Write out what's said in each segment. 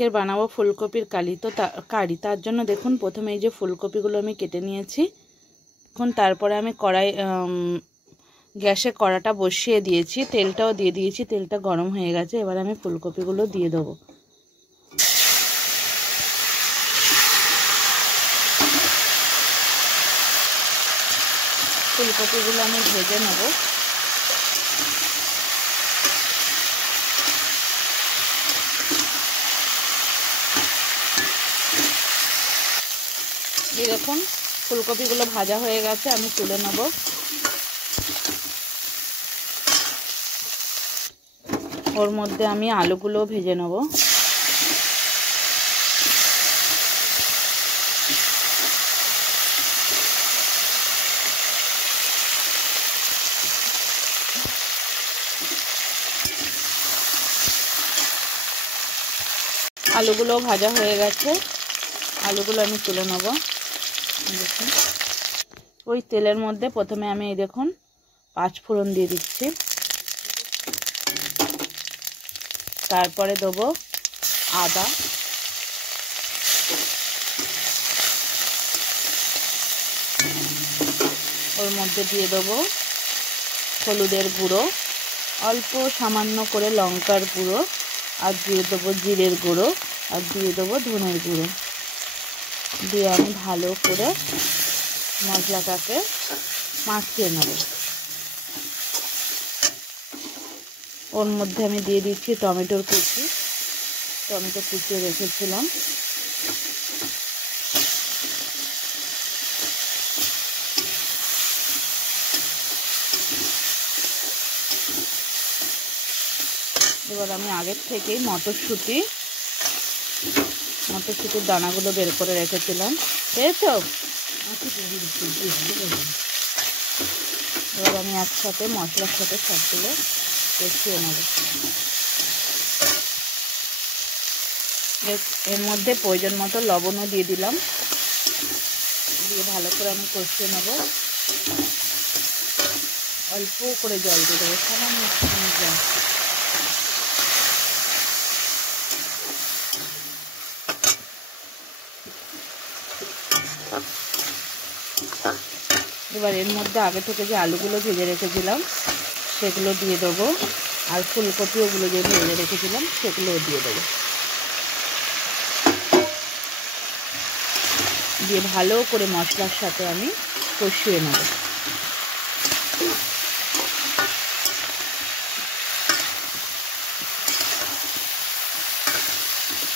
আজকের বানাবো ফুলকপির কারি। তার জন্য দেখুন প্রথমে এই যে ফুলকপিগুলো আমি কেটে নিয়েছি। এখন তারপরে আমি গ্যাসে কড়াটা বসিয়ে দিয়েছি, তেলটাও দিয়ে দিয়েছি। তেলটা গরম হয়ে গেছে, এবার আমি ফুলকপিগুলো দিয়ে দেবো। ফুলকপিগুলো আমি ভেজে নেব। দেখুন ফুলকপিগুলো ভাজা হয়ে গেছে, আমি তুলে নেব। ওর মধ্যে আমি আলুগুলো ভেজে নেব। আলুগুলো ভাজা হয়ে গেছে, আলুগুলো আমি তুলে নেব। দেখুন ওই তেলের মধ্যে প্রথমে আমি এই দেখুন 5 ফোড়ন দিয়ে দিচ্ছি, তারপরে দেবো আদা, ওর মধ্যে দিয়ে দেবো হলুদের গুঁড়ো, অল্প সামান্য করে লঙ্কার গুঁড়ো, আর দিয়ে দেবো জিরের গুঁড়ো, আর দিয়ে দেবো ধনের গুঁড়ো। দিয়ে আমি ভালো করে মশলাটাকে মাখিয়ে নেব। ওর মধ্যে আমি দিয়ে দিচ্ছি টমেটো কুচিয়ে রেখেছিলাম। এবার আমি আগের থেকেই মটরশুঁটির দানাগুলো বের করে রেখেছিলাম, পেয়েছো? এবার আমি একসাথে মশলার সাথে সবগুলো কষিয়ে নেব। এর মধ্যে প্রয়োজন মতো লবণও দিয়ে দিলাম, দিয়ে ভালো করে আমি কষিয়ে নেব। অল্প করে জল দিয়ে দেবো, সামান্য জল। এবার এর মধ্যে আগে থেকে যে আলুগুলো ভেজে রেখেছিলাম সেগুলো দিয়ে দেবো, আর ফুলকপিগুলো যে ভেজে রেখেছিলাম সেগুলোও দিয়ে দেবো। দিয়ে ভালো করে মশলার সাথে আমি কষিয়ে নেব।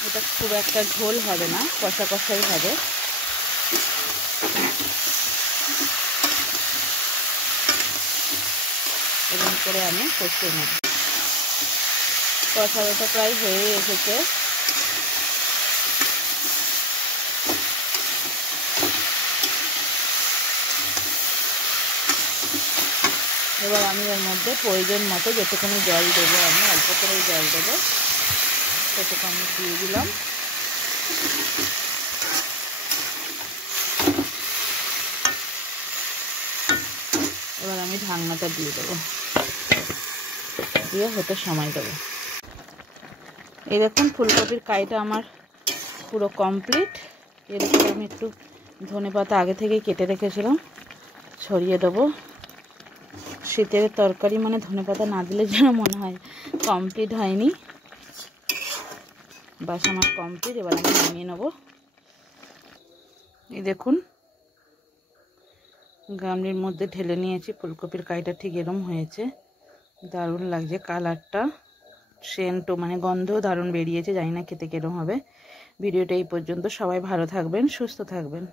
এটা খুব একটা ঝোল হবে না, কষা কষাই হবে। এরকম করে আমি কষিয়ে নেব। কষানোটা প্রায় হয়ে এসেছে। এবার আমি এর মধ্যে প্রয়োজন মতো যেটুকুনি জল দেবো, আমি অল্প করেই জল দেবো, সেটুকু আমি দিয়ে দিলাম। এবার আমি ঢাকনাটা দিয়ে দেবো, দিয়ে হতে সময় দেবো। এই দেখুন ফুলকপির কারিটা আমার পুরো কমপ্লিট। এর উপরে আমি একটু ধনেপাতা আগে থেকেই কেটে রেখেছিলাম, ছড়িয়ে দেবো। শীতের তরকারি মানে ধনেপাতা না দিলে যেন মনে হয় কমপ্লিট হয়নি। বাস আমার কমপ্লিট, এবার আমি নামিয়ে নেব। এই দেখুন গামলির মধ্যে ঢেলে নিয়েছি, ফুলকপির কারিটা ঠিক এরকম হয়েছে, দারুণ লাগছে কালারটা, সেন্টও মানে গন্ধও দারুণ বেরিয়েছে। জানি না খেতে কিরকম হবে। ভিডিওটা এই পর্যন্ত, সবাই ভালো থাকবেন, সুস্থ থাকবেন।